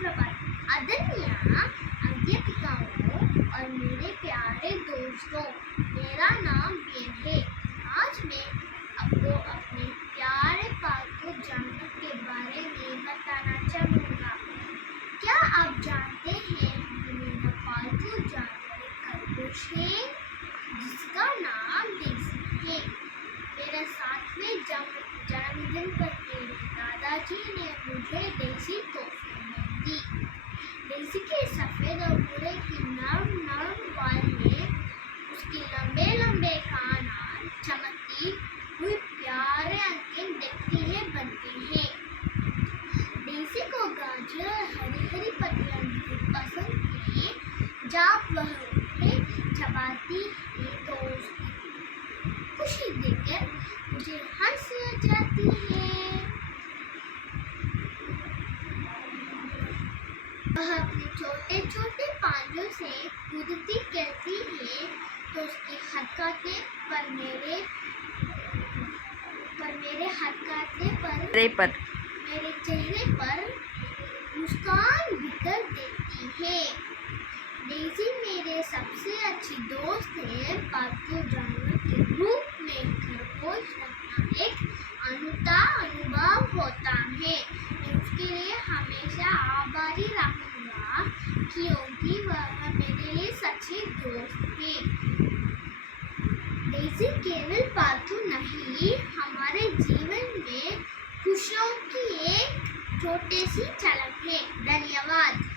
सुप्रभात आदरणीय अध्यापिकाओं और मेरे प्यारे दोस्तों, मेरा नाम वेद है। आज मैं आपको अपने प्यारे पालतू जानवर के बारे में बताना चाहूँगा। क्या आप जानते हैं कि मेरा पालतू जानवर एक खरगोश है जिसका नाम डेज़ी है। मेरे 7वें जन्मदिन पर मेरे दादाजी ने मुझे डेज़ी तोहफे में दी। डेज़ी के सफ़ेद और भूरे की नरम बालें, उसके लंबे लंबे कान और चमकती हुई प्यारे आंखें देखते ही बनते हैं। डेज़ी को गाजर हरी हरी पत्तियां बहुत पसंद है। जब वह उन्हें चबाती है तो उसकी खुशी देखकर मुझे हंसी आ जाती है। वह अपने छोटे छोटे पांजों से कूदती कहती है तो उसकी हरकतें पर मेरे चेहरे पर मुस्कान बिखेर देती है। डेज़ी मेरे सबसे अच्छी दोस्त है। पालतू जानवर के रूप में खरगोश रखना एक अनूठा अनुभव होता है। मैं उसके लिए हमेशा आभारी रहूँगा क्योंकि वह मेरे लिए सच्ची दोस्त है। डेज़ी केवल पालतू नहीं, हमारे जीवन में खुशियों की एक छोटी सी झलक है। धन्यवाद।